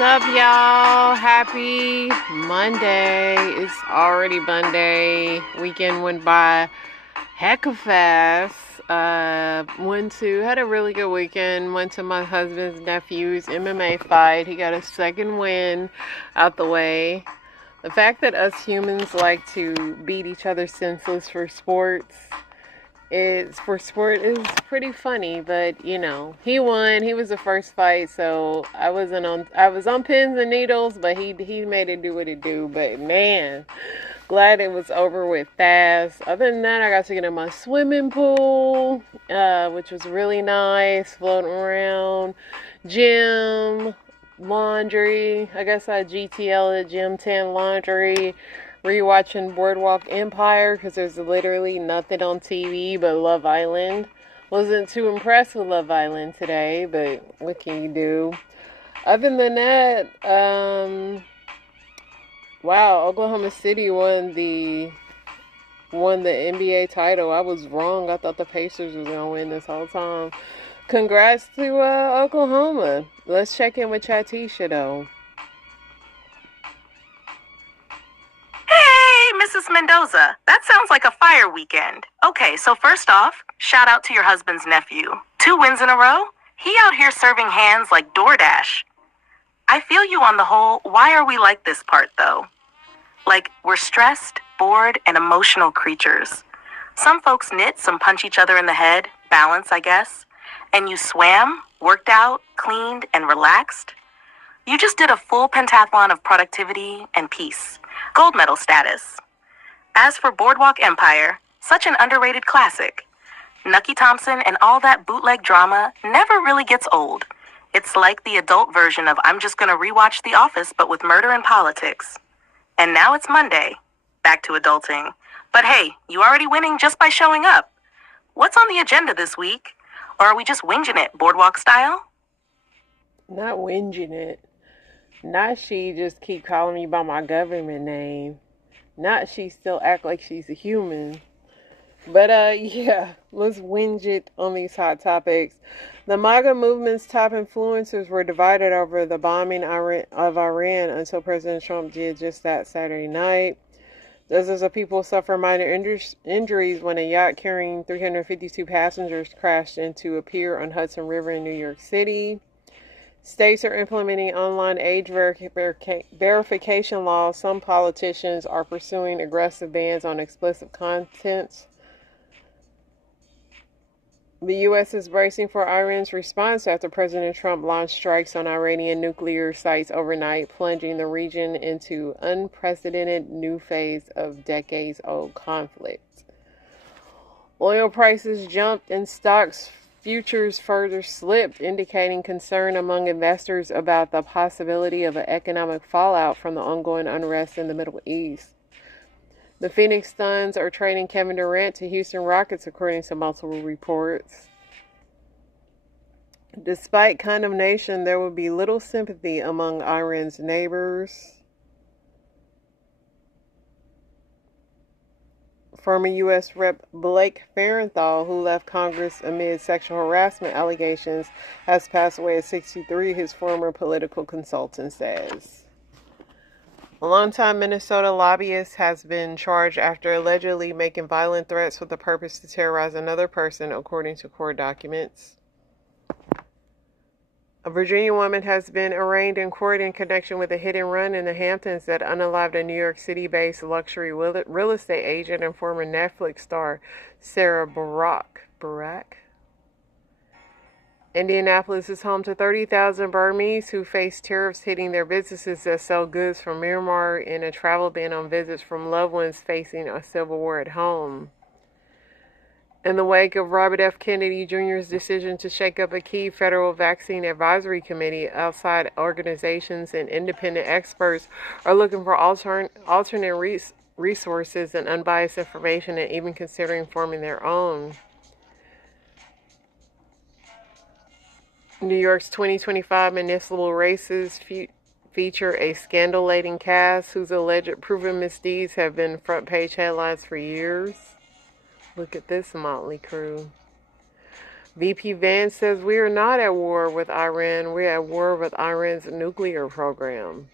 Up, y'all? Happy Monday. It's already Monday. Weekend went by heck of fast. Had a really good weekend. Went to my husband's nephew's MMA fight. He got a second win out the way. The fact that us humans like to beat each other senseless for sports is pretty funny, but he won. He was the first fight, so I was on pins and needles, but he made it do what it do. But man, glad it was over with fast. Other than that, I got to get in my swimming pool, which was really nice, floating around, gym, laundry. I guess I GTL at gym, 10 laundry, rewatching Boardwalk Empire because there's literally nothing on TV but Love Island. Wasn't too impressed with Love Island today, but what can you do? Other than that, wow, Oklahoma City won the NBA title. I was wrong. I thought the Pacers was gonna win this whole time. Congrats to Oklahoma. Let's check in with Chatisha though. Hey, Mrs. Mendoza. That sounds like a fire weekend. Okay, so first off, shout out to your husband's nephew. 2 wins in a row? He out here serving hands like DoorDash. I feel you on the whole, why are we like this part though? Like, we're stressed, bored, and emotional creatures. Some folks knit, some punch each other in the head, balance, I guess. And you swam, worked out, cleaned, and relaxed. You just did a full pentathlon of productivity and peace. Gold medal status. As for Boardwalk Empire, such an underrated classic. Nucky Thompson and all that bootleg drama never really gets old. It's like the adult version of I'm just gonna rewatch The Office but with murder and politics. And now it's Monday. Back to adulting. But hey, you already winning just by showing up. What's on the agenda this week? Or are we just whinging it, Boardwalk style? Not whinging it. Not she just keep calling me by my government name. Not she still act like she's a human. But yeah, let's whinge it on these hot topics. The MAGA movement's top influencers were divided over the bombing of Iran until President Trump did just that Saturday night. Dozens of people suffered minor injuries when a yacht carrying 352 passengers crashed into a pier on Hudson River in New York City. States are implementing online age verification laws. Some politicians are pursuing aggressive bans on explicit content. The U.S. is bracing for Iran's response after President Trump launched strikes on Iranian nuclear sites overnight, plunging the region into unprecedented new phase of decades-old conflict. Oil prices jumped and stocks futures further slipped, indicating concern among investors about the possibility of an economic fallout from the ongoing unrest in the Middle East. The Phoenix Suns are trading Kevin Durant to Houston Rockets, according to multiple reports. Despite condemnation, there will be little sympathy among Iran's neighbors. Former U.S. Rep. Blake Farenthold, who left Congress amid sexual harassment allegations, has passed away at 63, his former political consultant says. A longtime Minnesota lobbyist has been charged after allegedly making violent threats with the purpose to terrorize another person, according to court documents. A Virginia woman has been arraigned in court in connection with a hit and run in the Hamptons that unalived a New York City-based luxury real estate agent and former Netflix star Sarah Barak. Indianapolis is home to 30,000 Burmese who face tariffs hitting their businesses that sell goods from Myanmar and a travel ban on visits from loved ones facing a civil war at home. In the wake of Robert F. Kennedy Jr.'s decision to shake up a key federal vaccine advisory committee, outside organizations and independent experts are looking for alternate resources and unbiased information, and even considering forming their own. New York's 2025 municipal races feature a scandal-laden cast whose alleged proven misdeeds have been front-page headlines for years. Look at this motley crew. VP Vance says we are not at war with Iran. We're at war with Iran's nuclear program.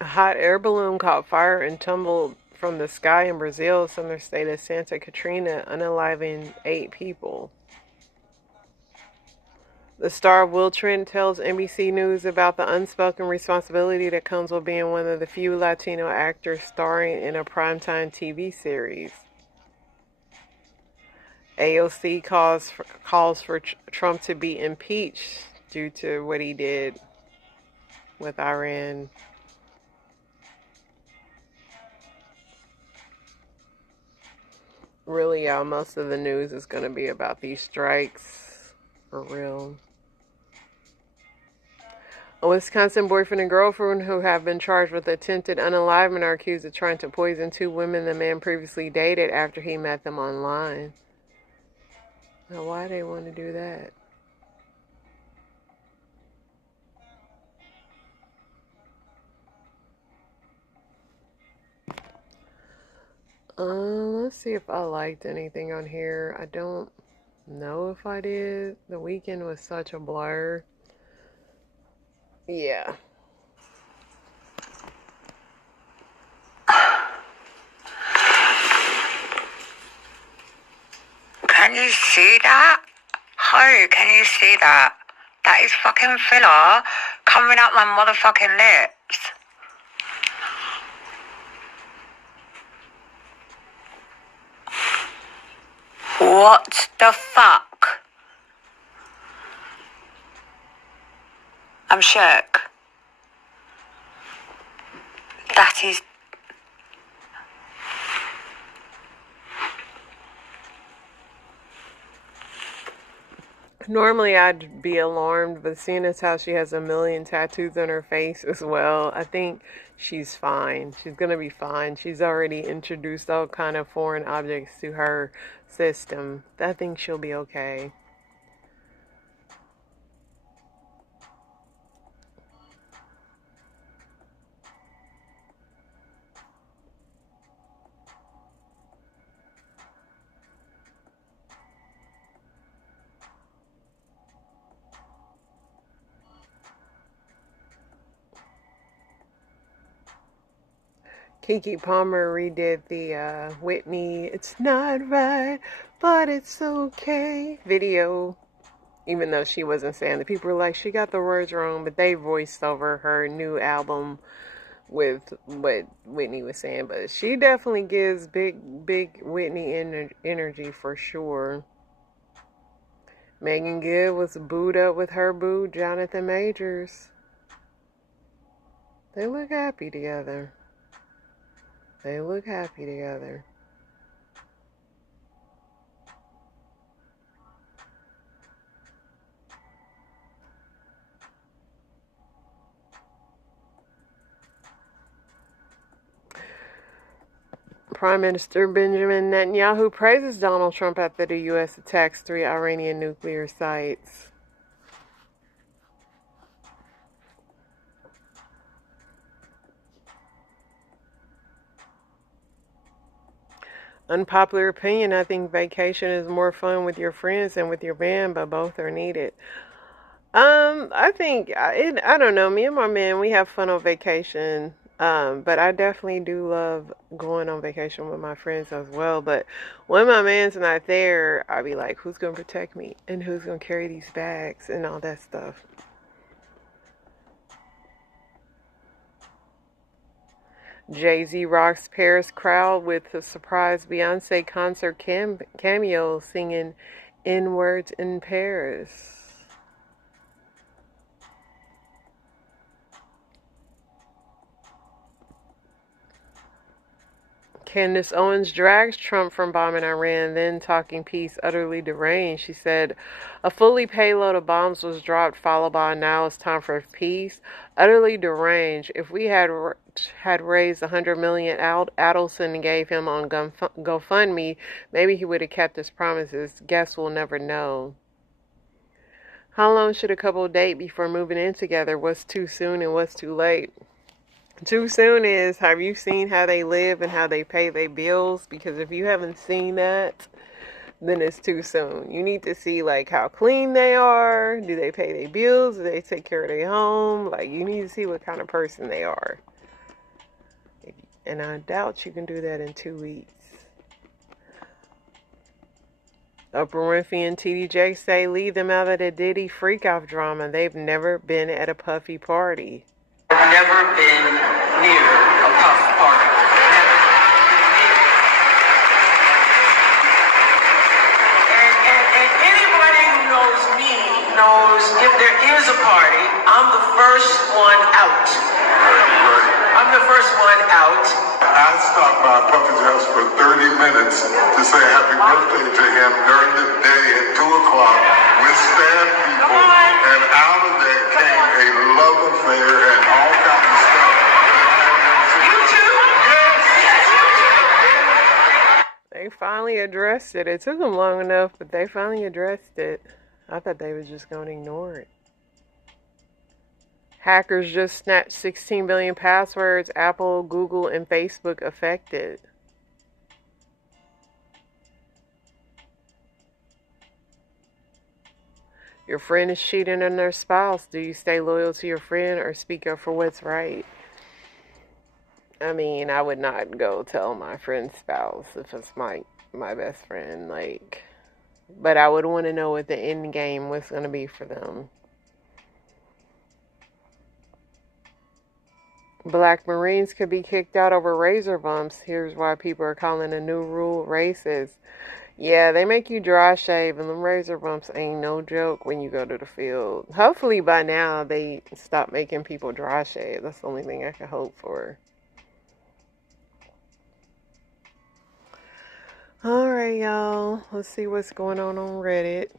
A hot air balloon caught fire and tumbled from the sky in Brazil, southern state of Santa Catarina, unaliving 8 people. The star of Will Trent tells NBC News about the unspoken responsibility that comes with being one of the few Latino actors starring in a primetime TV series. AOC calls for Trump to be impeached due to what he did with Iran. Really, y'all, most of the news is going to be about these strikes, for real. A Wisconsin boyfriend and girlfriend who have been charged with attempted unalivement are accused of trying to poison 2 women the man previously dated after he met them online. Now, why they want to do that? Let's see if I liked anything on here. I don't know if I did. The weekend was such a blur. Yeah. Can you see that? Ho, can you see that? That is fucking filler coming out my motherfucking lips. What the fuck? I'm shook. That is... Normally I'd be alarmed, but seeing as how she has a million tattoos on her face as well, I think she's fine. She's gonna be fine. She's already introduced all kind of foreign objects to her system. I think she'll be okay. Keke Palmer redid the Whitney "It's Not Right, But It's Okay" video, even though she wasn't saying it. People were like, she got the words wrong, but they voiced over her new album with what Whitney was saying. But she definitely gives big Whitney energy for sure. Megan Good was booed up with her boo, Jonathan Majors. They look happy together. They look happy together. Prime Minister Benjamin Netanyahu praises Donald Trump after the U.S. attacks 3 Iranian nuclear sites. Unpopular opinion, I think vacation is more fun with your friends than with your band, but both are needed. I think, I don't know, me and my man, we have fun on vacation. But I definitely do love going on vacation with my friends as well. But when my man's not there, I'll be like, who's going to protect me? And who's going to carry these bags and all that stuff? Jay-Z rocks Paris crowd with a surprise Beyonce concert cameo singing N-Words in Paris. Candace Owens drags Trump from bombing Iran, then talking peace utterly deranged. She said, a fully payload of bombs was dropped, followed by now it's time for peace. Utterly deranged. If we had raised $100 million Adelson gave him on GoFundMe, maybe he would have kept his promises. Guess we'll never know. How long should a couple date before moving in together? What's too soon and what's too late? Too soon is, have you seen how they live and how they pay their bills? Because if you haven't seen that, then it's too soon. You need to see like how clean they are. Do they pay their bills? Do they take care of their home? Like, you need to see what kind of person they are. And I doubt you can do that in 2 weeks. Oprah Winfrey and TD say leave them out of the Diddy freak-off drama. They've never been at a Puffy party. I've never been near a Puff party. And anybody who knows me knows if there is a party, I'm the first one out. I'm the first one out. I stopped by Puffy's house for 30 minutes to say happy birthday to him during the day at 2 o'clock with staff people, and out of that came a love affair and all kinds of stuff. You too? Yes. They finally addressed it. It took them long enough, but they finally addressed it. I thought they was just going to ignore it. Hackers just snatched 16 billion passwords. Apple, Google, and Facebook affected. Your friend is cheating on their spouse. Do you stay loyal to your friend or speak up for what's right? I mean, I would not go tell my friend's spouse if it's my best friend, like, but I would want to know what the end game was going to be for them. Black Marines could be kicked out over razor bumps. Here's why people are calling a new rule racist. Yeah, they make you dry shave, and them razor bumps ain't no joke when you go to the field. Hopefully by now they stop making people dry shave. That's the only thing I can hope for. Alright, y'all. Let's see what's going on Reddit.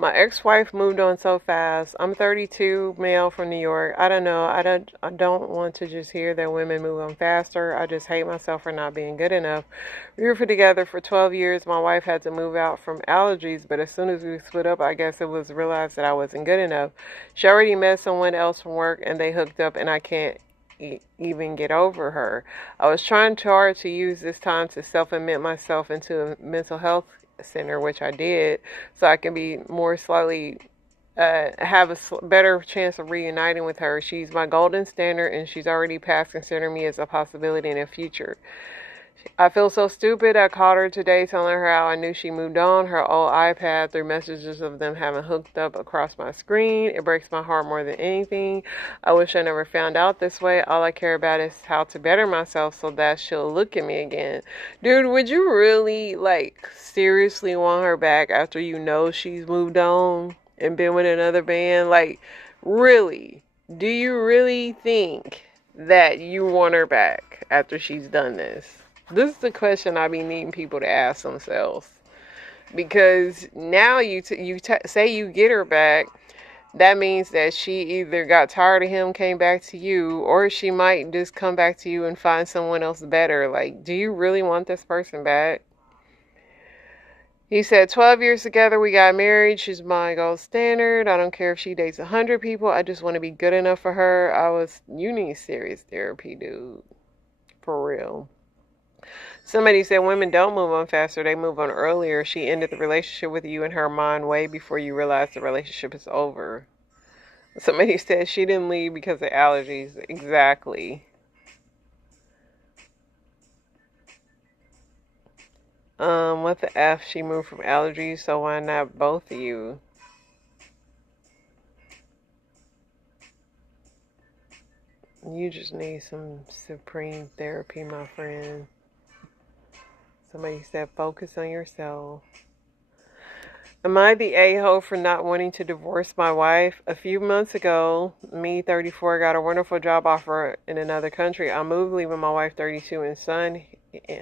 My ex-wife moved on so fast. I'm 32, male from New York. I don't know. I don't want to just hear that women move on faster. I just hate myself for not being good enough. We were together for 12 years. My wife had to move out from allergies, but as soon as we split up, I guess it was realized that I wasn't good enough. She already met someone else from work, and they hooked up, and I can't even get over her. I was trying too hard to use this time to self-admit myself into a mental health center, which I did, so I can be more slightly have a better chance of reuniting with her. She's my golden standard, and she's already past considering me as a possibility in the future. I feel so stupid. I called her today telling her how I knew she moved on. Her old iPad through messages of them having hooked up across my screen. It breaks my heart more than anything. I wish I never found out this way. All I care about is how to better myself so that she'll look at me again. Dude, would you really, like, seriously want her back after you know she's moved on and been with another band? Like, really? Do you really think that you want her back after she's done this? This is the question I be needing people to ask themselves. Because now say you get her back, that means that she either got tired of him, came back to you, or she might just come back to you and find someone else better. Like, do you really want this person back? He said, 12 years together, we got married. She's my gold standard. I don't care if she dates 100 people. I just want to be good enough for her. You need serious therapy, dude. For real. Somebody said women don't move on faster, they move on earlier. She ended the relationship with you in her mind way before you realize the relationship is over. Somebody said she didn't leave because of allergies. Exactly. What the F? She moved from allergies, so why not both of you? You just need some supreme therapy, my friend. Somebody said, focus on yourself. Am I the a-hole for not wanting to divorce my wife? A few months ago, me, 34, got a wonderful job offer in another country. I moved, leaving my wife, 32, and son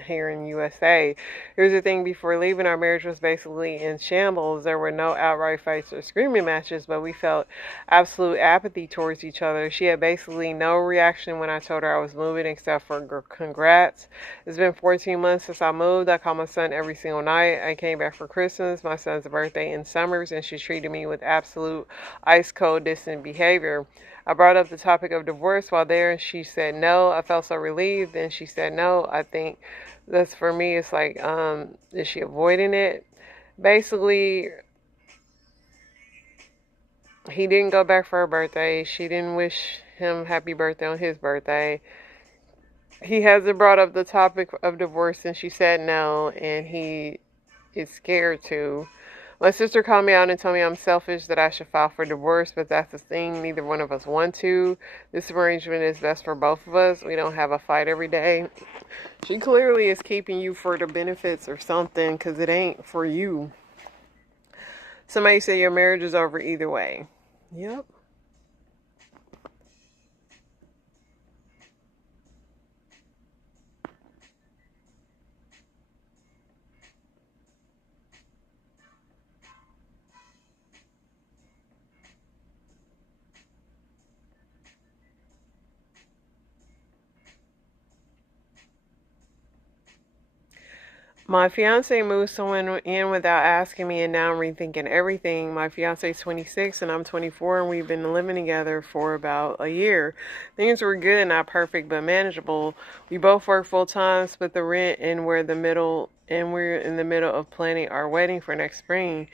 here in USA. Here's the thing, before leaving, our marriage was basically in shambles. There were no outright fights or screaming matches, but we felt absolute apathy towards each other. She had basically no reaction when I told her I was moving, except for congrats. It's been 14 months since I moved. I call my son every single night. I came back for Christmas, my son's birthday, and summers, and she treated me with absolute ice cold distant behavior. I brought up the topic of divorce while there, and she said no. I felt so relieved. Then she said no. I think that's, for me, it's like, is she avoiding it? Basically, he didn't go back for her birthday. She didn't wish him happy birthday on his birthday. He hasn't brought up the topic of divorce, and she said no, and he is scared to. My sister called me out and told me I'm selfish, that I should file for divorce, but that's the thing, neither one of us want to. This arrangement is best for both of us. We don't have a fight every day. She clearly is keeping you for the benefits or something, because it ain't for you. Somebody said your marriage is over either way. Yep. My fiance moved someone in without asking me, and now I'm rethinking everything. My fiance is 26 and I'm 24, and we've been living together for about a year. Things were good, not perfect, but manageable. We both work full time, split the rent, and we're in the middle of planning our wedding for next spring.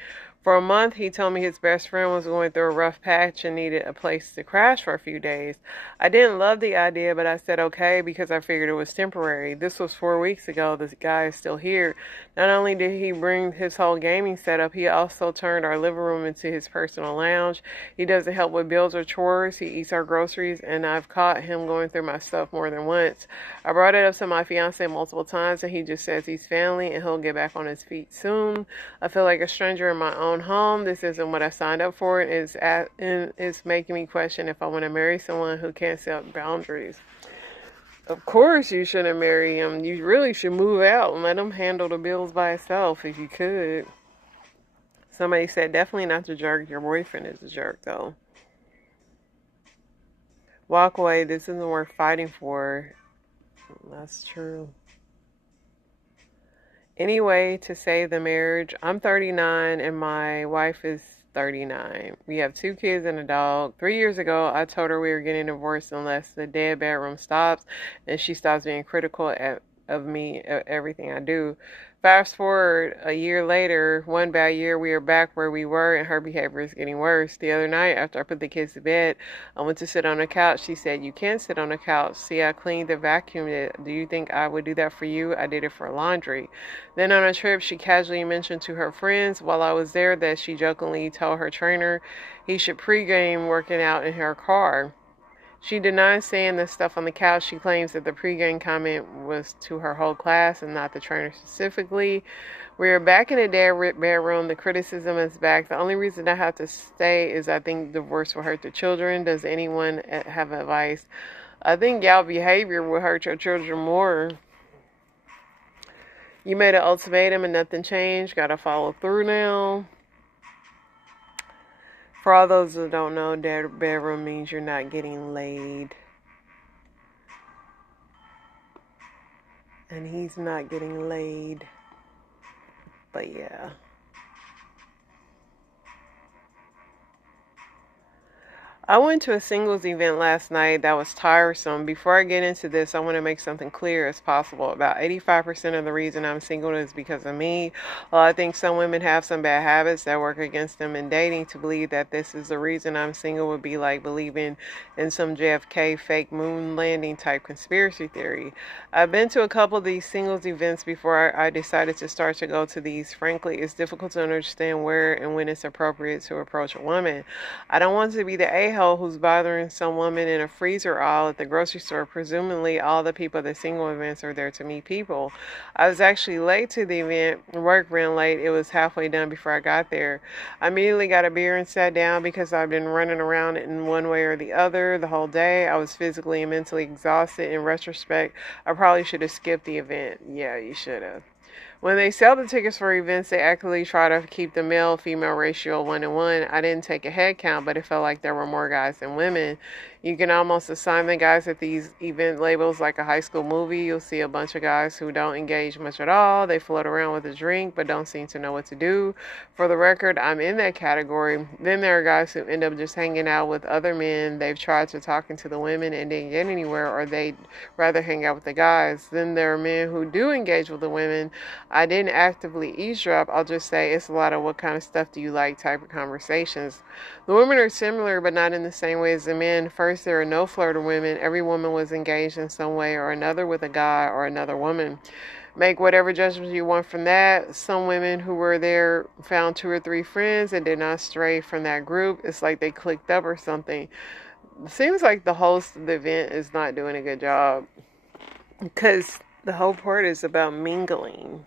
For a month, he told me his best friend was going through a rough patch and needed a place to crash for a few days. I didn't love the idea, but I said okay because I figured it was temporary. This was 4 weeks ago. This guy is still here. Not only did he bring his whole gaming setup, he also turned our living room into his personal lounge. He doesn't help with bills or chores. He eats our groceries, and I've caught him going through my stuff more than once. I brought it up to my fiance multiple times, and he just says he's family and he'll get back on his feet soon. I feel like a stranger in my own home. This isn't what I signed up for. It's making me question if I want to marry someone who can't set boundaries. Of course you shouldn't marry him. You really should move out and let him handle the bills by himself if you could. Somebody said definitely not the jerk. Your boyfriend is a jerk though. Walk away. This isn't worth fighting for. That's true. Anyway, to save the marriage, I'm 39 and my wife is 39. We have 2 kids and a dog. 3 years ago, I told her we were getting divorced unless the dead bedroom stops and she stops being critical of me, everything I do. Fast forward a year later, one bad year, we are back where we were and her behavior is getting worse. The other night, after I put the kids to bed, I went to sit on the couch. She said, "You can't sit on the couch. See, I cleaned and vacuumed it. Do you think I would do that for you? I did it for laundry." Then on a trip, she casually mentioned to her friends while I was there that she jokingly told her trainer he should pregame working out in her car. She denies saying the stuff on the couch. She claims that the pregame comment was to her whole class and not the trainer specifically. We are back in the dead bedroom. The criticism is back. The only reason I have to stay is I think divorce will hurt the children. Does anyone have advice? I think y'all behavior will hurt your children more. You made an ultimatum and nothing changed. Gotta follow through now. For all those who don't know, dead bedroom means you're not getting laid. And he's not getting laid. But yeah. I went to a singles event last night that was tiresome. Before I get into this, I want to make something clear as possible. About 85% of the reason I'm single is because of me. Well, I think some women have some bad habits that work against them in dating. To believe that this is the reason I'm single would be like believing in some JFK fake moon landing type conspiracy theory. I've been to a couple of these singles events before I decided to start to go to these. Frankly, it's difficult to understand where and when it's appropriate to approach a woman. I don't want to be the a-hole a-hole who's bothering some woman in a freezer aisle at the grocery store. Presumably all the people at the single events are there to meet people. I was actually late to the event. Work ran late. It was halfway done before I got there. I immediately got a beer and sat down because I've been running around in one way or the other the whole day. I was physically and mentally exhausted. In retrospect, I probably should have skipped the event. Yeah, you should have. When they sell the tickets for events, they actively try to keep the male-female ratio 1-to-1. I didn't take a head count, but it felt like there were more guys than women. You can almost assign the guys at these event labels like a high school movie. You'll see a bunch of guys who don't engage much at all. They float around with a drink, but don't seem to know what to do. For the record, I'm in that category. Then there are guys who end up just hanging out with other men. They've tried to talk to the women and didn't get anywhere, or they'd rather hang out with the guys. Then there are men who do engage with the women. I didn't actively eavesdrop. I'll just say it's a lot of what kind of stuff do you like type of conversations. The women are similar, but not in the same way as the men. First, there are no flirter women. Every woman was engaged in some way or another with a guy or another woman. Make whatever judgments you want from that. Some women who were there found 2 or 3 friends and did not stray from that group. It's like they clicked up or something. It seems like the host of the event is not doing a good job, because the whole part is about mingling.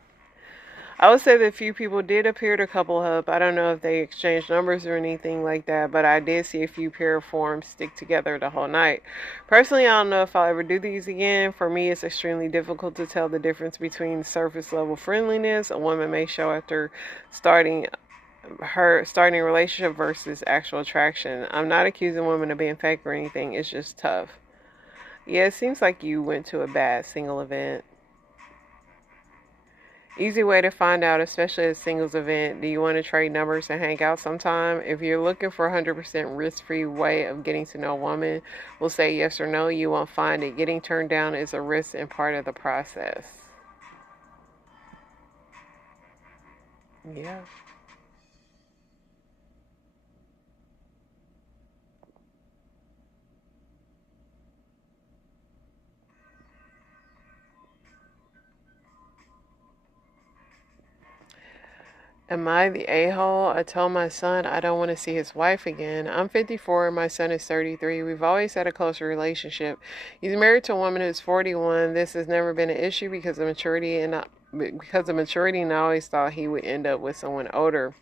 I would say that few people did appear to couple up. I don't know if they exchanged numbers or anything like that, but I did see a few pair of forms stick together the whole night. Personally, I don't know if I'll ever do these again. For me, it's extremely difficult to tell the difference between surface level friendliness a woman may show after starting a relationship versus actual attraction. I'm not accusing women of being fake or anything. It's just tough. Yeah, it seems like you went to a bad single event. Easy way to find out, especially at a singles event, do you want to trade numbers and hang out sometime? If you're looking for a 100% risk-free way of getting to know a woman, we'll say yes or no, you won't find it. Getting turned down is a risk and part of the process. Yeah. Am I the a-hole? I told my son I don't want to see his wife again. I'm 54 and my son is 33. We've always had a close relationship. He's married to a woman who's 41. This has never been an issue because of maturity, and I always thought he would end up with someone older.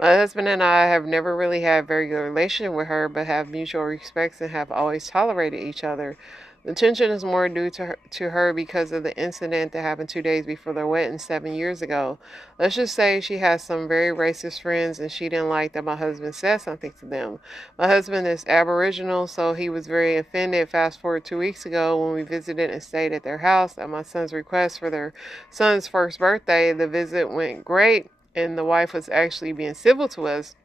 My husband and I have never really had a very good relationship with her, but have mutual respects and have always tolerated each other. The tension is more due to her because of the incident that happened 2 days before their wedding 7 years ago. Let's just say she has some very racist friends and she didn't like that my husband said something to them. My husband is Aboriginal, so he was very offended. Fast forward 2 weeks ago when we visited and stayed at their house at my son's request for their son's first birthday. The visit went great and the wife was actually being civil to us.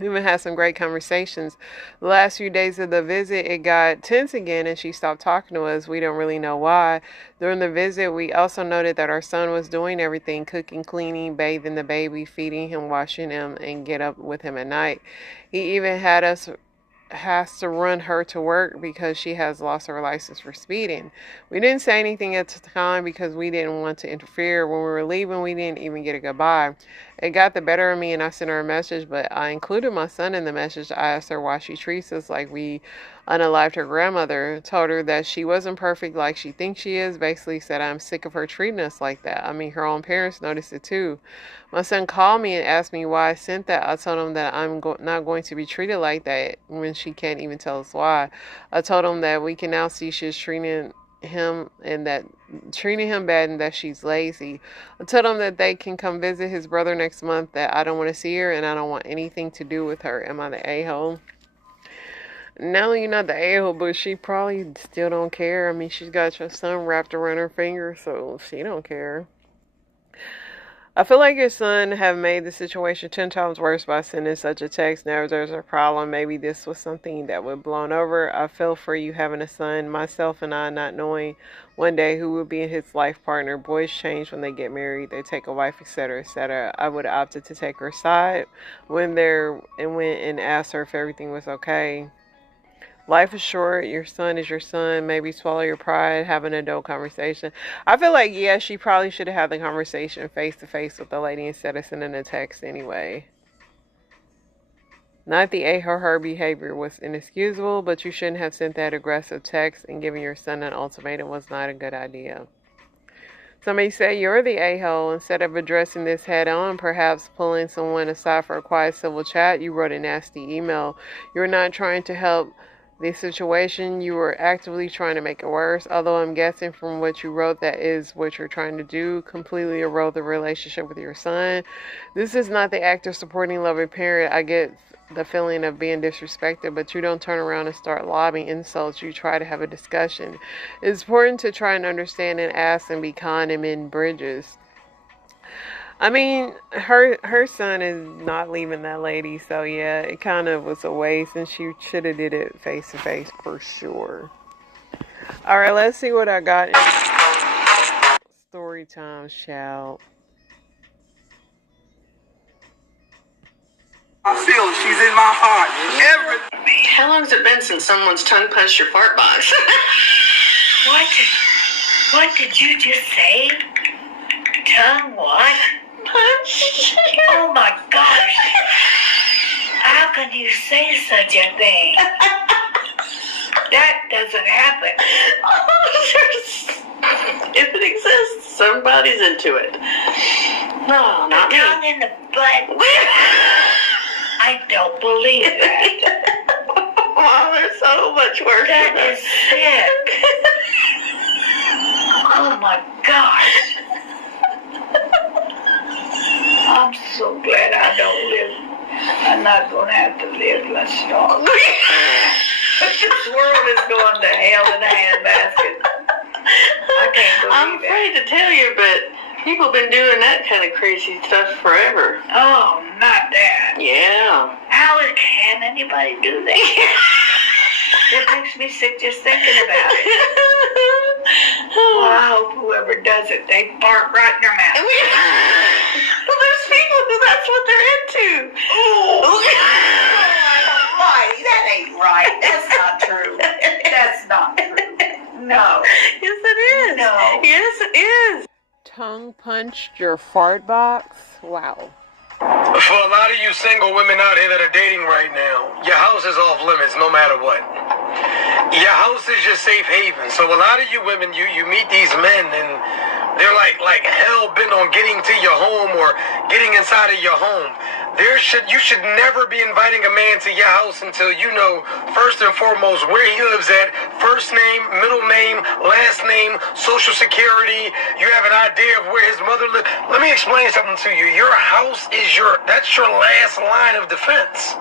We even had some great conversations. The last few days of the visit, it got tense again and she stopped talking to us. We don't really know why. During the visit, we also noted that our son was doing everything: cooking, cleaning, bathing the baby, feeding him, washing him, and get up with him at night. He even has to run her to work because she has lost her license for speeding. We didn't say anything at the time because we didn't want to interfere. When we were leaving, we didn't even get a goodbye. It got the better of me and I sent her a message, but I included my son in the message. I asked her why she treats us like we unalived her grandmother. Told her that she wasn't perfect like she thinks she is. Basically said I'm sick of her treating us like that. I mean, her own parents noticed it too. My son called me and asked me why I sent that. I told him that I'm not going to be treated like that when she can't even tell us why. I told him that we can now see she's treating him bad and that she's lazy. I told him that they can come visit his brother next month, that I don't want to see her and I don't want anything to do with her. Am I the a-hole? No, you're not the a-hole, but she probably still don't care. I mean, she's got your son wrapped around her finger, so she don't care. I feel like your son have made the situation 10 times worse by sending such a text. Now if there's a problem, maybe this was something that would blown over. I feel for you having a son, myself and I not knowing one day who will be his life partner. Boys change when they get married, they take a wife, etc., etc. I would have opted to take her side went and asked her if everything was okay. Life is short. Your son is your son. Maybe swallow your pride. Have an adult conversation. I feel like, yeah, she probably should have had the conversation face to face with the lady instead of sending a text anyway. Not the her behavior was inexcusable, but you shouldn't have sent that aggressive text, and giving your son an ultimatum was not a good idea. Somebody said you're the a-hole. Instead of addressing this head on, perhaps pulling someone aside for a quiet civil chat, you wrote a nasty email. You're not trying to help the situation, you were actively trying to make it worse. Although I'm guessing from what you wrote that is what you're trying to do, completely erode the relationship with your son. This is not the act of supporting loving parent. I get the feeling of being disrespected, but you don't turn around and start lobbing insults. You try to have a discussion. It's important to try and understand and ask and be kind and mend bridges. I mean, her son is not leaving that lady, so yeah, it kind of was a waste, and she should have did it face to face for sure. All right, let's see what I got in story time. Shout. I feel she's in my heart. How long has it been since someone's tongue punched your fart box? What did you just say? Tongue what? Punch? Oh my gosh. How can you say such a thing? That doesn't happen. If it exists, somebody's into it. No, not me. Tongue in the butt. I don't believe that. Mom, there's so much worse That than that. is sick. Oh my gosh. I'm so glad I don't live. I'm not going to have to live. Let's stop. This world is going to hell in a handbasket. I can't I'm believe afraid to tell you, but people have been doing that kind of crazy stuff forever. Oh, not that. Yeah. How can anybody do that? It makes me sick just thinking about it. Well, I hope whoever does it, they fart right in their mouth. Well, there's people who that's what they're into. Almighty, that ain't right. That's not true. That's not true. No. Yes, it is. No. Yes, it is. Tongue punched your fart box? Wow. For a lot of you single women out here that are dating right now, your house is off limits no matter what. Your house is your safe haven. So a lot of you women, you meet these men and they're like hell bent on getting to your home or getting inside of your home. You should never be inviting a man to your house until you know first and foremost where he lives at, first name, middle name, last name, social security. You have an idea of where his mother lives. Let me explain something to you. Your house is that's your last line of defense.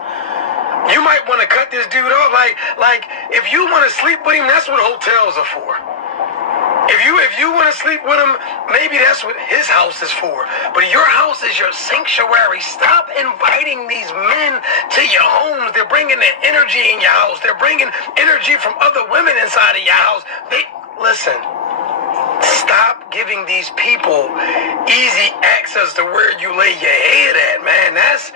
You might want to cut this dude off. Like if you want to sleep with him, that's what hotels are for. If you want to sleep with him, maybe that's what his house is for. But your house is your sanctuary. Stop inviting these men to your homes. They're bringing their energy in your house. They're bringing energy from other women inside of your house. Listen. Stop giving these people easy access to where you lay your head at, man. That's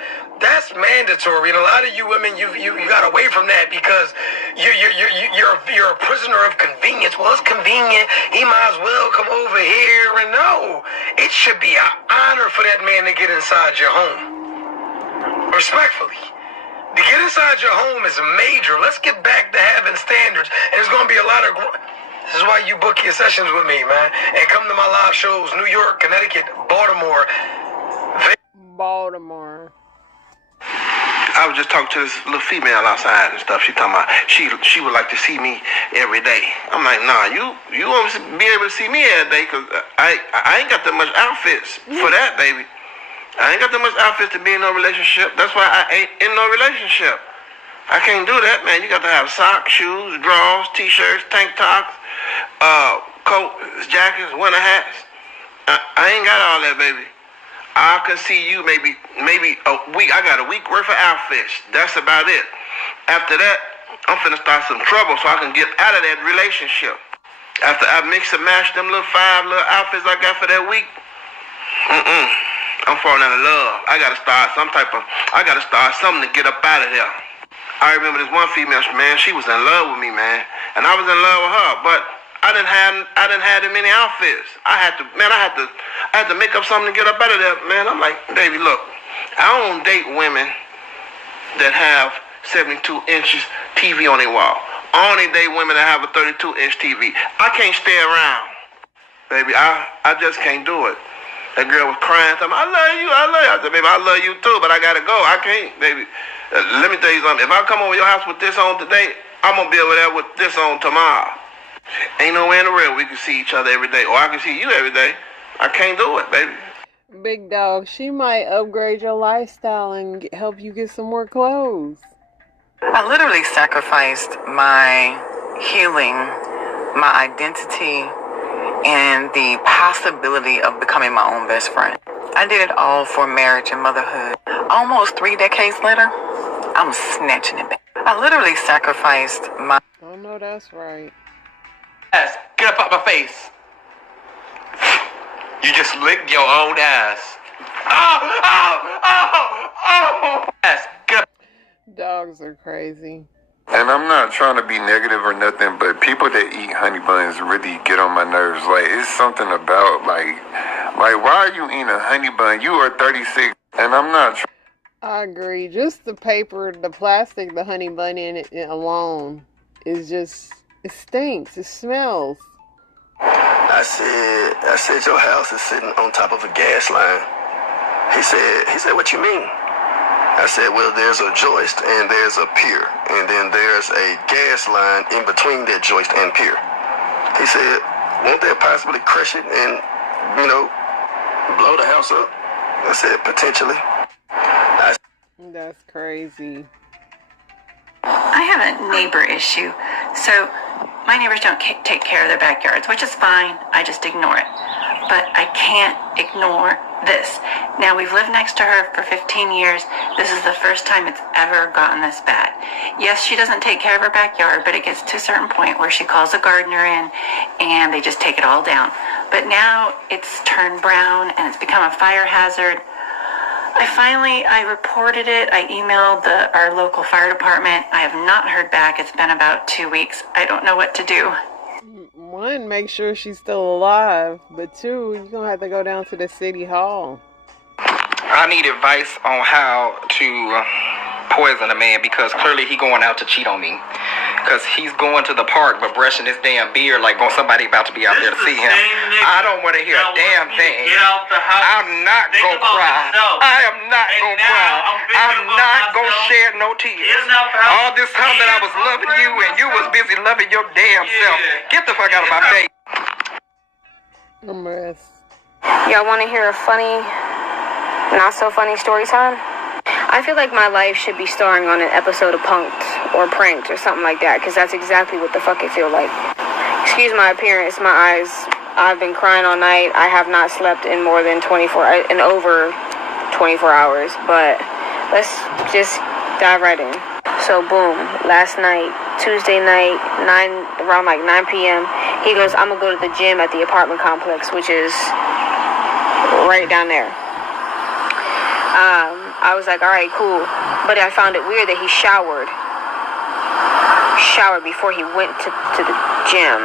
mandatory, and a lot of you women, you got away from that because you're a prisoner of convenience. Well, it's convenient. He might as well come over here, and no, it should be an honor for that man to get inside your home. Respectfully, to get inside your home is major. Let's get back to having standards, and there's gonna be a lot of. This is why you book your sessions with me, man, and come to my live shows: New York, Connecticut, Baltimore. Baltimore. I was just talking to this little female outside and stuff. She talking about she would like to see me every day. I'm like, nah, you won't be able to see me every day because I ain't got that much outfits for that, baby. I ain't got that much outfits to be in no relationship. That's why I ain't in no relationship. I can't do that, man. You got to have socks, shoes, drawers, t-shirts, tank tops, coats, jackets, winter hats. I ain't got all that, baby. I can see you maybe a week. I got a week worth of outfits. That's about it. After that, I'm finna start some trouble so I can get out of that relationship. After I mix and match them five little outfits I got for that week, I'm falling out of love. I gotta start something to get up out of there. I remember this one female, man, she was in love with me, man. And I was in love with her, but I didn't have that many outfits. I had to make up something to get up out of there, man. I'm like, baby, look, I don't date women that have 72 inches TV on their wall. I only date women that have a 32-inch TV. I can't stay around, baby. I just can't do it. That girl was crying, telling me, I love you. I said, baby, I love you too, but I gotta go. I can't, baby. Let me tell you something. If I come over your house with this on today, I'm gonna be over there with this on tomorrow. Ain't no way in the world we can see each other every day, or I can see you every day. I can't do it, baby. Big dog, she might upgrade your lifestyle and help you get some more clothes. I literally sacrificed my healing, my identity, and the possibility of becoming my own best friend. I did it all for marriage and motherhood. Almost 3 decades later, I'm snatching it back. I literally sacrificed my... Oh, no, that's right. Ass, get up out my face. You just licked your own ass. Oh! Ass, get up. Dogs are crazy. And I'm not trying to be negative or nothing, but people that eat honey buns really get on my nerves. Like, it's something about, like why are you eating a honey bun? You are 36, and I'm not I agree. Just the paper, the plastic, the honey bun in it alone is just, it stinks. It smells. I said your house is sitting on top of a gas line. He said, what you mean? I said, well, there's a joist and there's a pier, and then there's a gas line in between that joist and pier. He said, won't they possibly crush it and, blow the house up? I said, potentially. That's crazy. I have a neighbor issue. So my neighbors don't take care of their backyards, which is fine. I just ignore it. But I can't ignore this. Now, we've lived next to her for 15 years. This is the first time it's ever gotten this bad. Yes, she doesn't take care of her backyard, but it gets to a certain point where she calls a gardener in and they just take it all down. But now it's turned brown and it's become a fire hazard. I reported it. I emailed our local fire department. I have not heard back. It's been about 2 weeks. I don't know what to do. One, make sure she's still alive. But two, you're going to have to go down to the city hall. I need advice on how to poison a man, because clearly he going out to cheat on me. Because he's going to the park but brushing his damn beard like somebody about to be out there to see him. I don't want to hear a damn thing. Get out the house. I'm not going to cry. I am not going to cry. I'm not going to shed no tears. All this time that I was loving you and you was busy loving your damn self. Get the fuck out of my face. A mess. Y'all want to hear a funny, not so funny story time? I feel like my life should be starring on an episode of Punk'd or Pranked or something like that, because that's exactly what the fuck it feel like. Excuse my appearance, my eyes. I've been crying all night. I have not slept in over 24 hours, but let's just dive right in. So boom, last night, Tuesday night, around like 9 p.m., he goes, I'm gonna go to the gym at the apartment complex, which is right down there. I was like, all right, cool. But I found it weird that he showered before he went to the gym.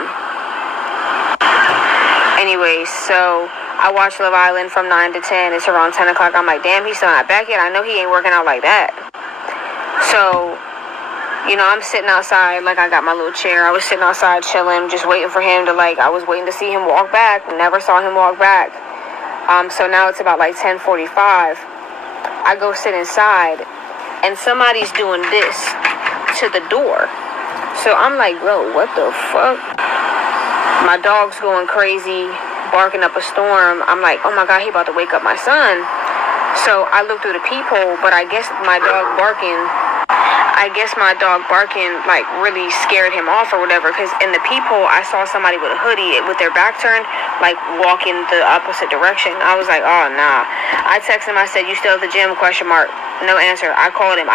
Anyway, so I watched Love Island from 9 to 10. It's around 10 o'clock. I'm like, damn, he's still not back yet. I know he ain't working out like that. So, I'm sitting outside, like I got my little chair. I was sitting outside chilling, just waiting for him to, I was waiting to see him walk back. Never saw him walk back. So now it's about 10:45. I go sit inside, and somebody's doing this to the door. So I'm like, bro, what the fuck? My dog's going crazy, barking up a storm. I'm like, oh my God, he about to wake up my son. So I look through the peephole, but I guess my dog barking really scared him off or whatever, because in the peephole I saw somebody with a hoodie with their back turned, walking the opposite direction. I was like, oh nah. I texted him, I said, you still at the gym, ? No answer. I called him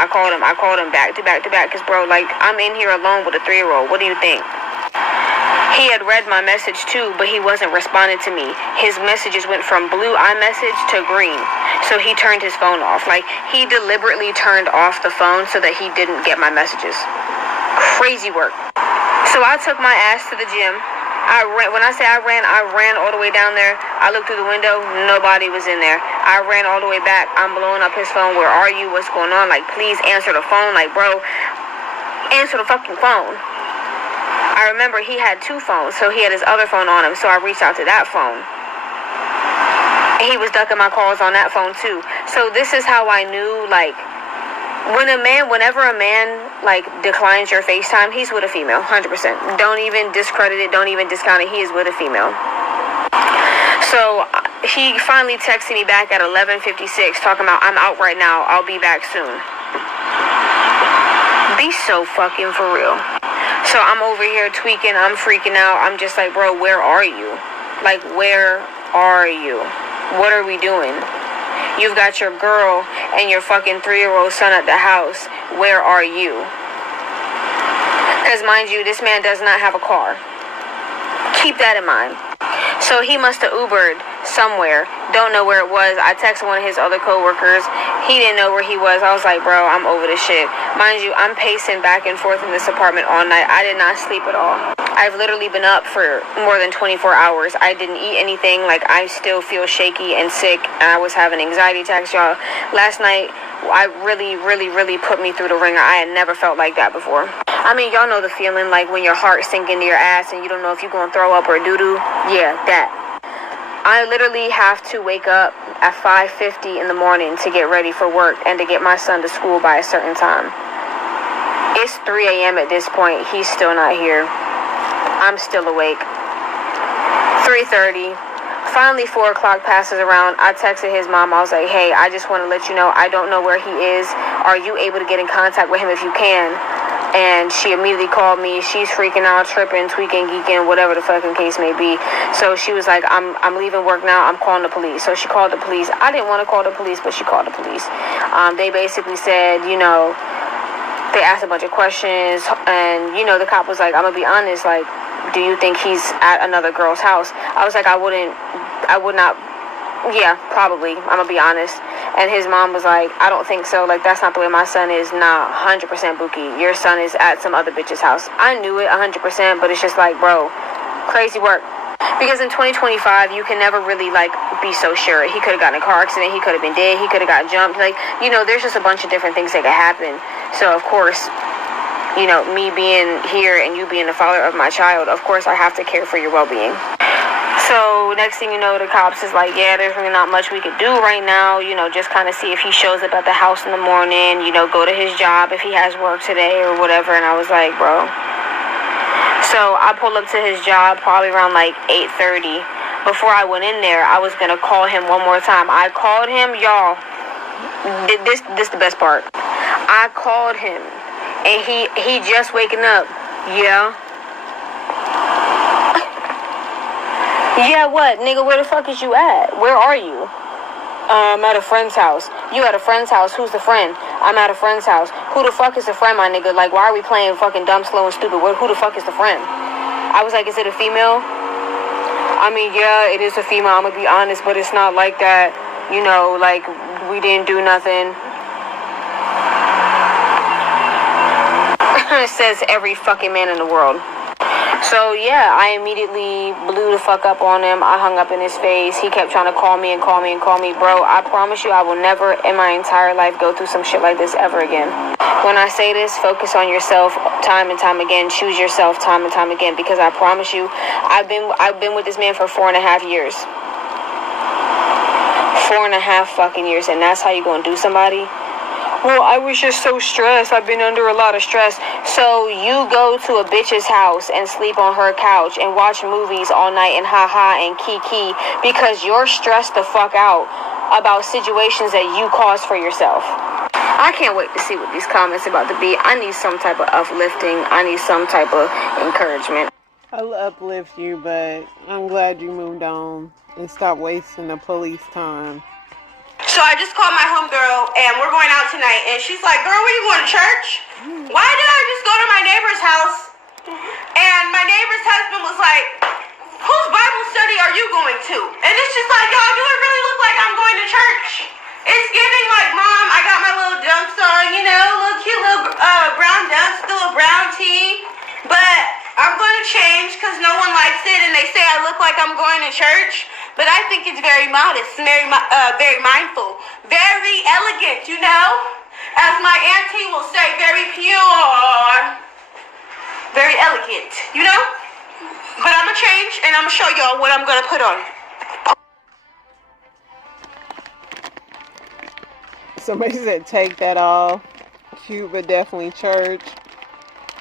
back to back, because bro, I'm in here alone with a 3-year-old. What do you think? He had read my message too, but he wasn't responding to me. His messages went from blue iMessage to green. So he turned his phone off. He deliberately turned off the phone so that he didn't get my messages. Crazy work. So I took my ass to the gym. When I say I ran all the way down there. I looked through the window, nobody was in there. I ran all the way back. I'm blowing up his phone. Where are you? What's going on? Like, please answer the phone. Like, bro, answer the fucking phone. I remember he had 2 phones, so he had his other phone on him, so I reached out to that phone. And he was ducking my calls on that phone too. So this is how I knew, like, whenever a man, like, declines your FaceTime, he's with a female, 100%. Don't even discredit it, don't even discount it, he is with a female. So he finally texted me back at 11:56 talking about, I'm out right now, I'll be back soon. Be so fucking for real. So I'm over here tweaking, I'm freaking out. I'm just like, bro, where are you? Like, where are you? What are we doing? You've got your girl and your fucking 3-year-old son at the house. Where are you? Because mind you, this man does not have a car. Keep that in mind. So he must have Ubered somewhere. Don't know where it was. I texted one of his other coworkers. He didn't know where he was. I was like, bro, I'm over this shit. Mind you, I'm pacing back and forth in this apartment all night. I did not sleep at all. I've literally been up for more than 24 hours. I didn't eat anything. Like, I still feel shaky and sick, and I was having anxiety attacks, y'all. Last night, I really put me through the ringer. I had never felt like that before. I mean, y'all know the feeling, like, when your heart sinks into your ass and you don't know if you're going to throw up or doo-doo. Yeah, that. I literally have to wake up at 5:50 in the morning to get ready for work and to get my son to school by a certain time. It's 3 a.m. at this point. He's still not here. I'm still awake. 3:30. Finally, 4 o'clock passes around. I texted his mom. I was like, hey, I just want to let you know I don't know where he is. Are you able to get in contact with him if you can? And she immediately called me. She's freaking out, tripping, tweaking, geeking, whatever the fucking case may be. So she was like, I'm leaving work now. I'm calling the police. So she called the police. I didn't want to call the police, but she called the police. They basically said, you know, they asked a bunch of questions. And, you know, the cop was like, I'm going to be honest, like, do you think he's at another girl's house? I was like, I would not. Yeah, probably. I'm going to be honest. And his mom was like, I don't think so. Like, that's not the way my son is. Nah, 100% Buki. Your son is at some other bitch's house. I knew it 100%, but it's just like, bro, crazy work. Because in 2025, you can never really, like, be so sure. He could have gotten in a car accident. He could have been dead. He could have got jumped. Like, you know, there's just a bunch of different things that could happen. So, of course, you know, me being here and you being the father of my child, of course, I have to care for your well-being. So next thing you know, the cops is like, yeah, there's really not much we could do right now. You know, just kind of see if he shows up at the house in the morning, you know, go to his job if he has work today or whatever. And I was like, bro. So I pulled up to his job probably around like 8:30. Before I went in there, I was going to call him one more time. I called him, y'all. This the best part. I called him and he just waking up. Yeah. Yeah, what? Nigga, where the fuck is you at? Where are you? I'm at a friend's house. You at a friend's house? Who's the friend? I'm at a friend's house. Who the fuck is the friend, my nigga? Like, why are we playing fucking dumb, slow, and stupid? Who the fuck is the friend? I was like, is it a female? I mean, yeah, it is a female. I'm gonna be honest, but it's not like that. You know, like, we didn't do nothing. It says every fucking man in the world. So, yeah, I immediately blew the fuck up on him. I hung up in his face. He kept trying to call me and call me and call me. Bro, I promise you I will never in my entire life go through some shit like this ever again. When I say this, focus on yourself time and time again. Choose yourself time and time again. Because I promise you, I've been with this man for 4.5 years. 4.5 fucking years. And that's how you gonna do somebody? Well, I was just so stressed. I've been under a lot of stress. So you go to a bitch's house and sleep on her couch and watch movies all night and ha-ha and kiki because you're stressed the fuck out about situations that you caused for yourself. I can't wait to see what these comments about to be. I need some type of uplifting. I need some type of encouragement. I'll uplift you, but I'm glad you moved on and stopped wasting the police time. So I just called my homegirl, and we're going out tonight, and she's like, girl, where you going to church? Why did I just go to my neighbor's house? And my neighbor's husband was like, whose Bible study are you going to? And it's just like, y'all, do it really look like I'm going to church? It's giving like, Mom, I got my little dunks on, you know, little cute little brown dunks, still a brown tee, but I'm going to change because no one likes it, and they say I look like I'm going to church. but I think it's very modest, very mindful, very elegant, you know? As my auntie will say, very pure, very elegant, you know? But I'm gonna change and I'm gonna show y'all what I'm gonna put on. Somebody said take that off. Cute, but definitely church.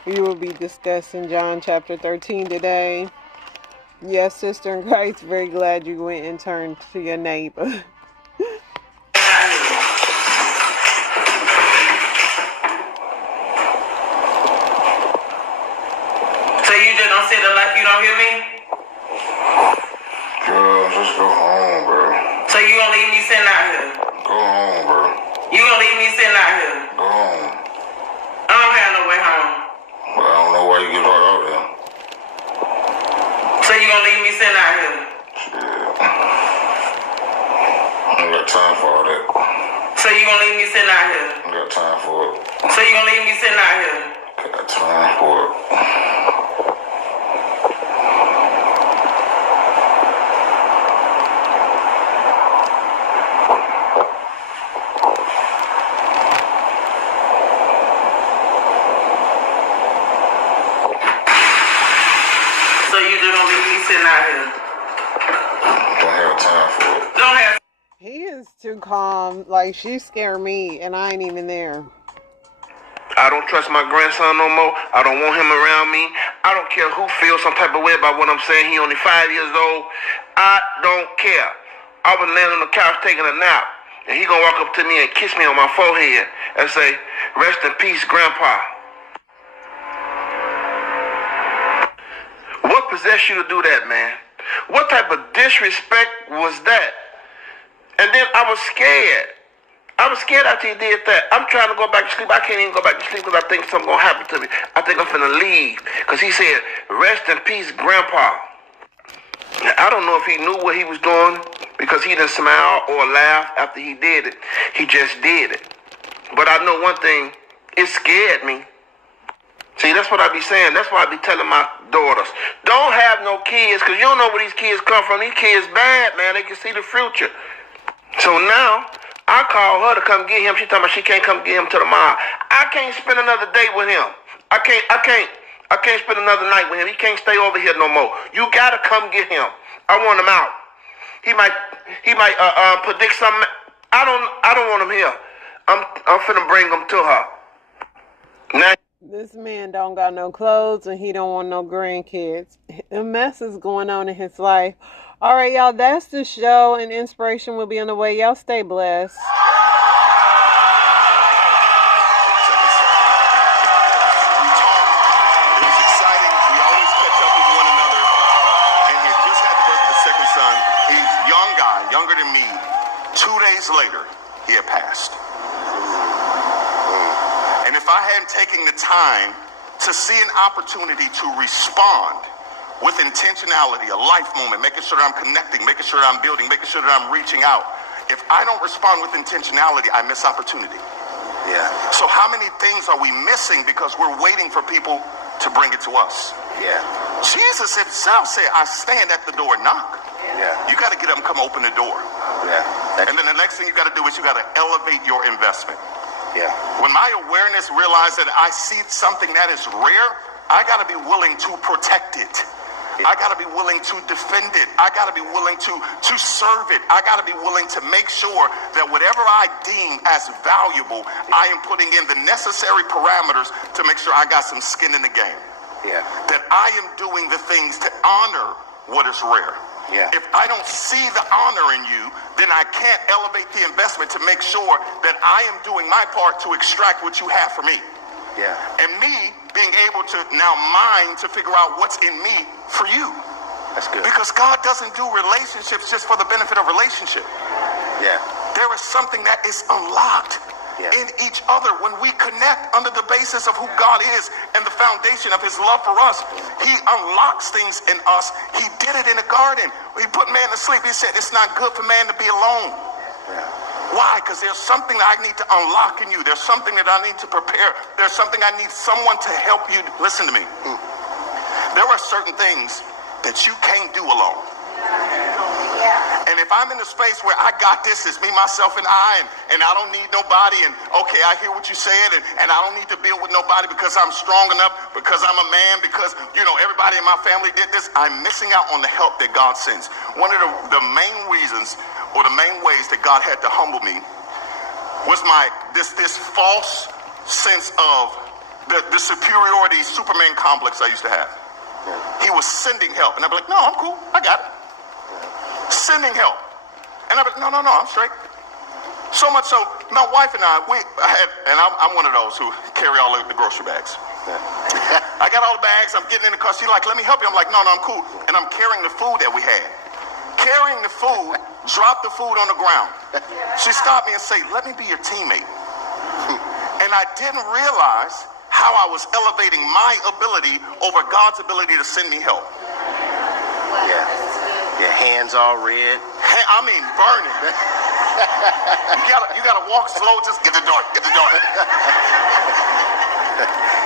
We will be discussing John chapter 13 today. Yes, sister in Christ, very glad you went and turned to your neighbor. So you just gonna sit there like you don't hear me? Girl, just go home, bro. So you gonna leave me sitting out here? Go home, bro. You gonna leave me sitting out here? Go home. I don't have no way home. Well, I don't know why you get right out there. So you gonna leave me sitting out here? Shit. I ain't got time for all that. So you gonna leave me sitting out here? I got time for it. So you gonna leave me sitting out here? Got time for it. So you just gonna leave me sitting out here? Don't have time for it. Don't have. He is too calm. Like, she scared me, and I ain't even there. I don't trust my grandson no more. I don't want him around me. I don't care who feels some type of way about what I'm saying. He only 5 years old. I don't care. I was laying on the couch taking a nap, and he gonna walk up to me and kiss me on my forehead and say, "Rest in peace, Grandpa." What possessed you to do that, man? What type of disrespect was that? And then I was scared. I was scared after he did that. I'm trying to go back to sleep. I can't even go back to sleep because I think something's going to happen to me. I think I'm finna leave. Because he said, "Rest in peace, Grandpa." Now, I don't know if he knew what he was doing because he didn't smile or laugh after he did it. He just did it. But I know one thing. It scared me. See, that's what I be saying. That's why I be telling my daughters, don't have no kids because you don't know where these kids come from. These kids bad, man. They can see the future. So now, I call her to come get him. She talking about she can't come get him till tomorrow. I can't spend another day with him. I can't spend another night with him. He can't stay over here no more. You gotta come get him. I want him out. He might predict something. I don't want him here. I'm finna bring him to her. Now. This man don't got no clothes and he don't want no grandkids. A mess is going on in his life. All right, y'all, that's the show, and inspiration will be on the way. Y'all stay blessed. It was exciting. We always catch up with one another. And he had just had the birth of his second son. He's a young guy, younger than me. 2 days later, he had passed. And if I hadn't taken the time to see an opportunity to respond with intentionality, a life moment, making sure that I'm connecting, making sure that I'm building, making sure that I'm reaching out. If I don't respond with intentionality, I miss opportunity. Yeah. So how many things are we missing because we're waiting for people to bring it to us? Yeah. Jesus himself said, "I stand at the door and knock." Yeah. You got to get up and come open the door. Yeah. And then the next thing you got to do is you got to elevate your investment. Yeah. When my awareness realized that I see something that is rare, I got to be willing to protect it. I got to be willing to defend it. I got to be willing to serve it. I got to be willing to make sure that whatever I deem as valuable, I am putting in the necessary parameters to make sure I got some skin in the game. Yeah. That I am doing the things to honor what is rare. Yeah. If I don't see the honor in you, then I can't elevate the investment to make sure that I am doing my part to extract what you have for me. Yeah. And me being able to now mine to figure out what's in me for you. That's good. Because God doesn't do relationships just for the benefit of relationship. Yeah. There is something that is unlocked in each other when we connect under the basis of who God is and the foundation of his love for us. He unlocks things in us. He did it in the garden. He put man to sleep. He said it's not good for man to be alone. Yeah. Why? Because there's something that I need to unlock in you. There's something that I need to prepare. There's something I need someone to help you. Listen to me. There are certain things that you can't do alone. And if I'm in a space where I got this, it's me, myself, and I don't need nobody, and okay, I hear what you said, and I don't need to build with nobody because I'm strong enough, because I'm a man, because, everybody in my family did this, I'm missing out on the help that God sends. One of the main reasons, or the main ways that God had to humble me was this false sense of the superiority Superman complex I used to have. He was sending help, and I'd be like, no, I'm cool, I got it. Sending help. And I'd be like, no, I'm straight. So much so, my wife and I'm one of those who carry all the grocery bags. I got all the bags, I'm getting in the car, she's like, let me help you. I'm like, no, I'm cool. And I'm carrying the food that we had. Carrying the food, drop the food on the ground. She stopped me and said, let me be your teammate. And I didn't realize how I was elevating my ability over God's ability to send me help. Yeah. Your hands all red. I mean, burning. You gotta walk slow, just get the door.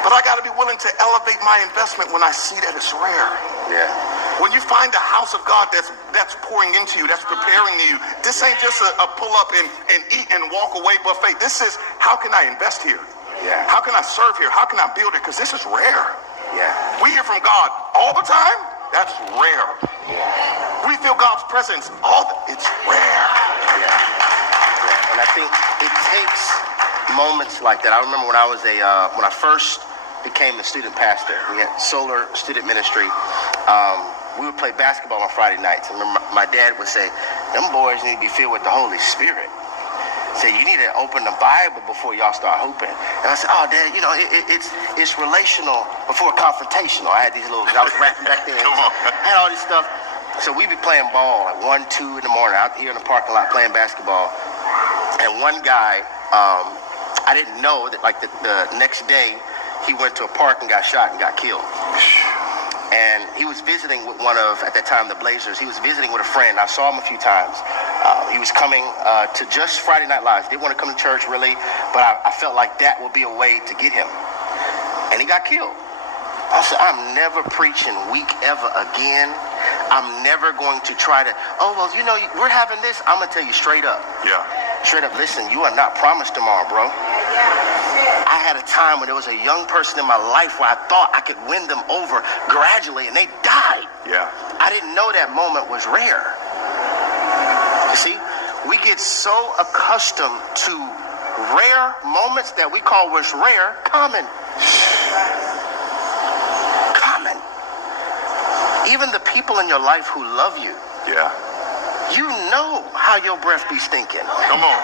But I gotta be willing to elevate my investment when I see that it's rare. Yeah. When you find a house of God that's pouring into you, that's preparing you, this ain't just a pull up and eat and walk away buffet. This is, how can I invest here? Yeah. How can I serve here? How can I build it? Because this is rare. Yeah. We hear from God all the time. That's rare. Yeah. We feel God's presence it's rare. Yeah. And I think it takes moments like that. I remember when I was when I first became a student pastor, we had Solar Student Ministry. We would play basketball on Friday nights. I remember my dad would say, them boys need to be filled with the Holy Spirit. Say, you need to open the Bible before y'all start hooping. And I said, oh, Dad, it's relational before confrontational. I had these I was rapping back then. Come on. I had all this stuff. So we be playing ball like 1, 2 in the morning out here in the parking lot playing basketball. And one guy, I didn't know that like the next day he went to a park and got shot and got killed. And he was visiting with at that time, the Blazers. He was visiting with a friend. I saw him a few times. He was coming to just Friday Night Live. Didn't want to come to church really, but I felt like that would be a way to get him. And he got killed. I said, I'm never preaching weak ever again. I'm never going to try to, we're having this. I'm going to tell you straight up. Yeah. Straight up, listen, you are not promised tomorrow, bro. I had a time when there was a young person in my life where I thought I could win them over gradually, and they died. Yeah. I didn't know that moment was rare. You see, we get so accustomed to rare moments that we call what's rare common. Common. Even the people in your life who love you. Yeah. You know how your breath be stinking. Come on.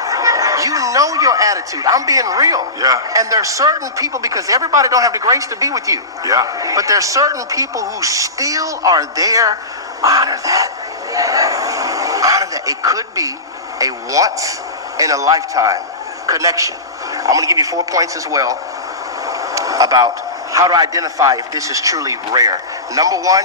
You know your attitude. I'm being real. Yeah. And there's certain people, because everybody don't have the grace to be with you. Yeah. But there's certain people who still are there. Honor that. Honor that. It could be a once in a lifetime connection. I'm going to give you 4 points as well about how to identify if this is truly rare. Number 1,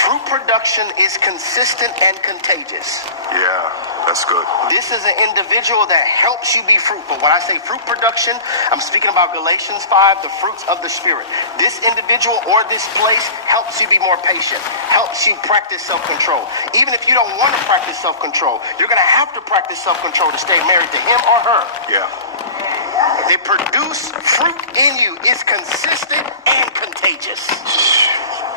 fruit production is consistent and contagious. Yeah, that's good. This is an individual that helps you be fruitful. When I say fruit production, I'm speaking about Galatians 5, the fruits of the Spirit. This individual or this place helps you be more patient, helps you practice self-control. Even if you don't want to practice self-control, you're going to have to practice self-control to stay married to him or her. Yeah. They produce fruit in you. It's consistent and contagious.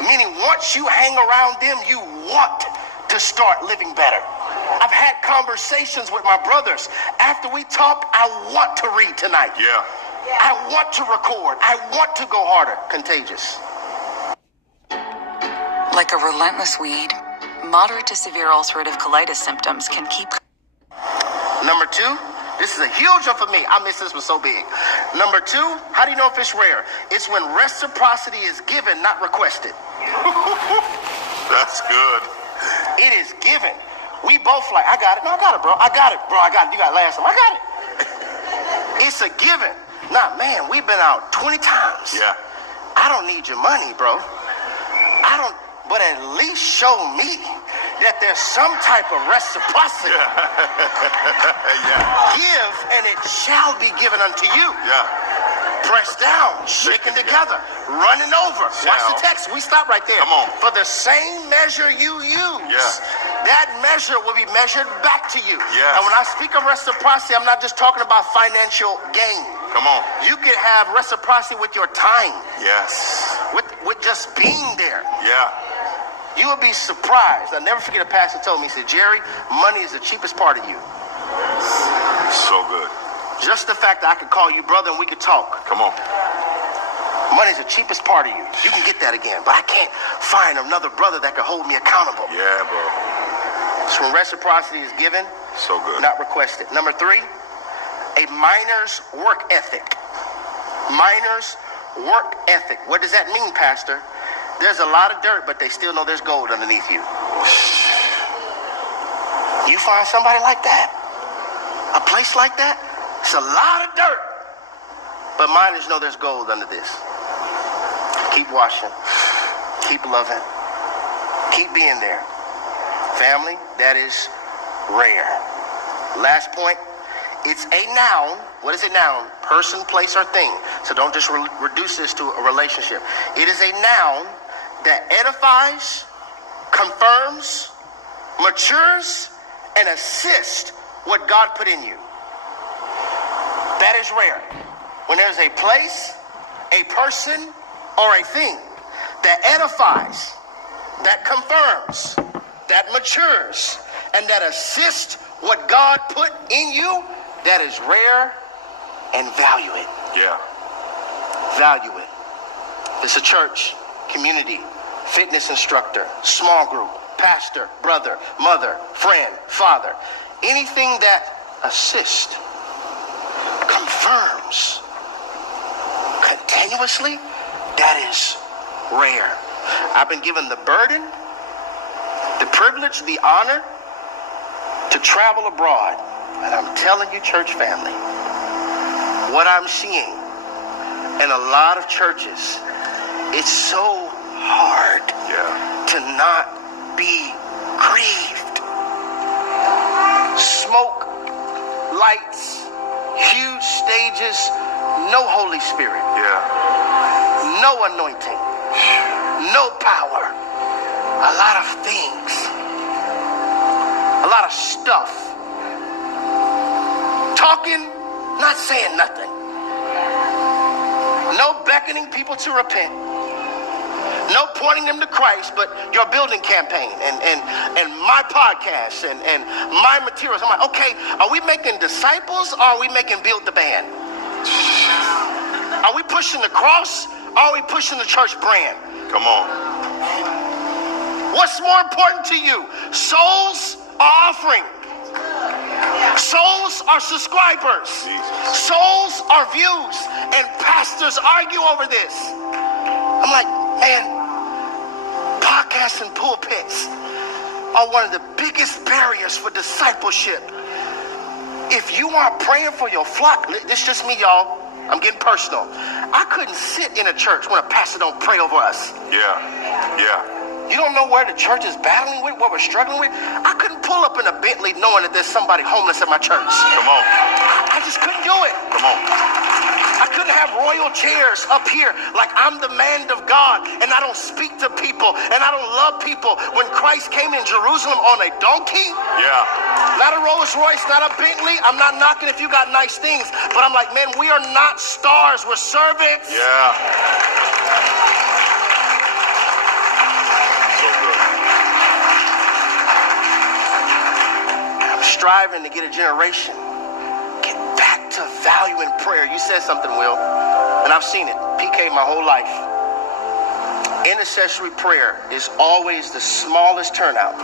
Meaning once you hang around them, you want to start living better. I've had conversations with my brothers. After we talk, I want to read tonight. Yeah. I want to record. I want to go harder. Contagious. Like a relentless weed, moderate to severe ulcerative colitis symptoms can keep... Number 2, this is a huge one for me. I miss this one so big. Number 2, how do you know if it's rare? It's when reciprocity is given, not requested. That's good. It is given. We both like, I got it. No, I got it, bro. I got it, bro. I got it. You got it last time. I got it. It's a given. Nah, man, we've been out 20 times. Yeah. I don't need your money, bro. But at least show me that there's some type of reciprocity. Yeah. Give, and it shall be given unto you. Yeah. Pressed down, shaken together, running over. Watch the text. We stop right there. Come on. For the same measure you use, that measure will be measured back to you. Yes. And when I speak of reciprocity, I'm not just talking about financial gain. Come on. You can have reciprocity with your time. Yes. With just being there. Yeah. You will be surprised. I'll never forget a pastor told me, he said, Jerry, money is the cheapest part of you. So good. Just the fact that I could call you brother and we could talk. Come on. Money's the cheapest part of you. You can get that again, but I can't find another brother that can hold me accountable. Yeah, bro. So when reciprocity is given, so good, not requested. Number 3, a miner's work ethic. Miner's work ethic. What does that mean, Pastor? There's a lot of dirt, but they still know there's gold underneath you. You find somebody like that, a place like that, it's a lot of dirt, but miners know there's gold under this. Keep washing, keep loving, keep being there. Family, that is rare. Last point, it's a noun. What is a noun? Person, place, or thing. So don't just reduce this to a relationship. It is a noun that edifies, confirms, matures, and assists what God put in you. That is rare. When there's a place, a person, or a thing that edifies, that confirms, that matures, and that assists what God put in you, that is rare, and value it. Yeah. Value it. It's a church, community, fitness instructor, small group, pastor, brother, mother, friend, father. Anything that assists, confirms, continuously, that is rare. I've been given the burden, the privilege, the honor to travel abroad. And I'm telling you, church family, what I'm seeing in a lot of churches, it's so hard to not be grieved. Smoke, lights, huge stages, no Holy Spirit. No anointing, no power. A lot of things, a lot of stuff. Talking, not saying nothing. No beckoning people to repent. No pointing them to Christ, but your building campaign and my podcast and my materials. I'm like, okay, are we making disciples or are we making build the band? Are we pushing the cross or are we pushing the church brand? Come on. What's more important to you? Souls or offering? Souls are subscribers. Souls are views. And pastors argue over this. I'm like, man, podcasts and pulpits are one of the biggest barriers for discipleship. If you aren't praying for your flock, this is just me, y'all. I'm getting personal. I couldn't sit in a church when a pastor don't pray over us. Yeah. You don't know where the church is battling with, what we're struggling with. I couldn't pull up in a Bentley knowing that there's somebody homeless at my church. Come on. I just couldn't do it. Come on. I couldn't have royal chairs up here like I'm the man of God and I don't speak to people and I don't love people. When Christ came in Jerusalem on a donkey, not a Rolls Royce, not a Bentley. I'm not knocking if you got nice things, but I'm like, man, we are not stars, we're servants. Striving to get a generation get back to value in prayer. You said something, Will, and I've seen it. PK my whole life. Intercessory prayer is always the smallest turnout.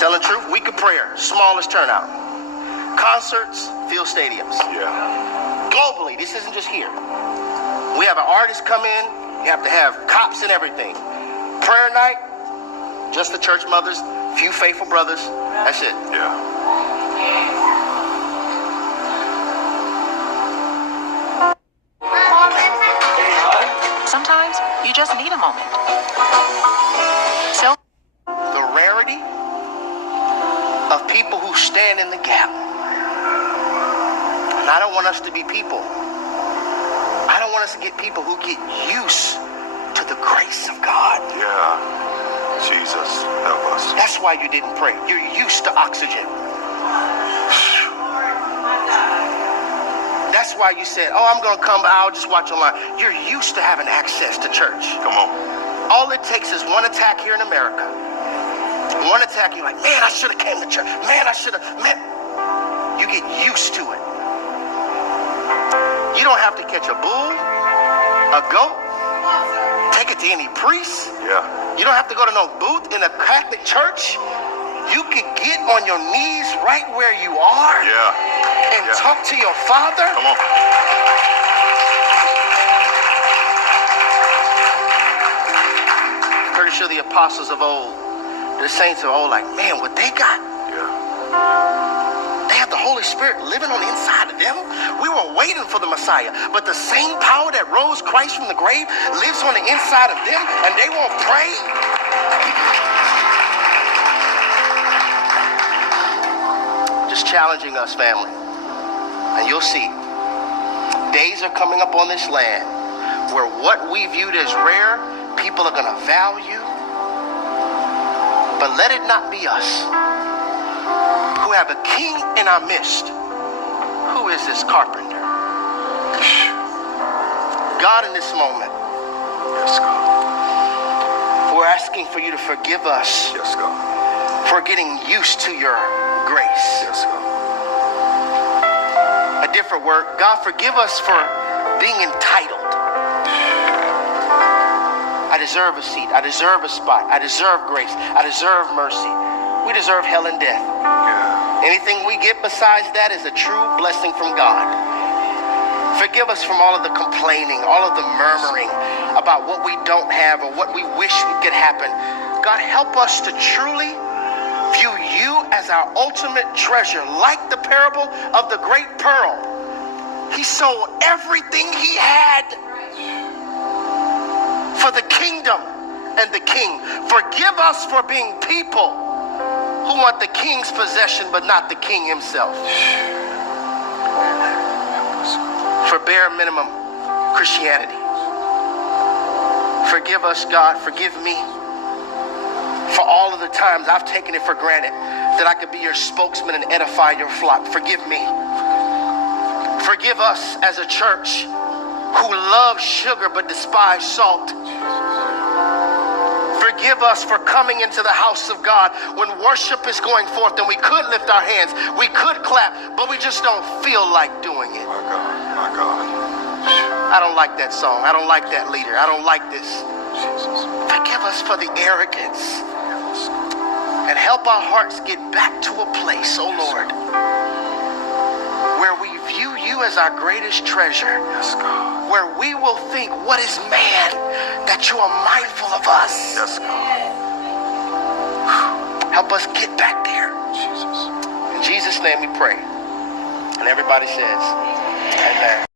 Telling the truth, week of prayer, smallest turnout. Concerts, fill stadiums. Globally, this isn't just here. We have an artist come in, you have to have cops and everything. Prayer night, just the church mothers, few faithful brothers. That's it. Sometimes you just need a moment. So the rarity of people who stand in the gap. And I don't want us to be people. I don't want us to get people who get used to the grace of God. Jesus, help us. That's why you didn't pray. You're used to oxygen. That's why you said, oh, I'm going to come, I'll just watch online. You're used to having access to church. Come on. All it takes is one attack here in America. One attack, you're like, man, I should have came to church. Man, I should have, man. You get used to it. You don't have to catch a bull, a goat, take it to any priest. Yeah. You don't have to go to no booth in a Catholic church. You can get on your knees right where you are. Yeah. And talk to your Father. Come on. Pretty sure the apostles of old, the saints of old, like, man, what they got? They have the Holy Spirit living on the inside of them. We were waiting for the Messiah, but the same power that rose Christ from the grave lives on the inside of them, and they won't pray. Just challenging us, family. And you'll see, days are coming up on this land where what we viewed as rare, people are going to value. But let it not be us who have a king in our midst. Who is this carpenter? God, in this moment, yes, God, we're asking for you to forgive us, yes, God, for getting used to your grace. Yes, God. A different word, God, forgive us for being entitled. I deserve a seat. I deserve a spot. I deserve grace. I deserve mercy. We deserve hell and death. Yeah. Anything we get besides that is a true blessing from God. Forgive us from all of the complaining, all of the murmuring about what we don't have or what we wish could happen. God, help us to truly view you as our ultimate treasure, like the parable of the great pearl. He sold everything he had for the kingdom and the king. Forgive us for being people who want the king's possession but not the king himself. For bare minimum Christianity. Forgive us, God. Forgive me for all of the times I've taken it for granted that I could be your spokesman and edify your flock. Forgive me. Forgive us as a church who love sugar but despise salt. Forgive us for coming into the house of God when worship is going forth and we could lift our hands, we could clap, but we just don't feel like doing it. My God, my God. I don't like that song. I don't like that leader. I don't like this. Jesus. Forgive us for the arrogance. And help our hearts get back to a place, oh Lord, where we view you as our greatest treasure. Yes, God. Where we will think, what is man that you are mindful of us? Yes, God. Help us get back there. Jesus. In Jesus' name we pray. And everybody says, amen.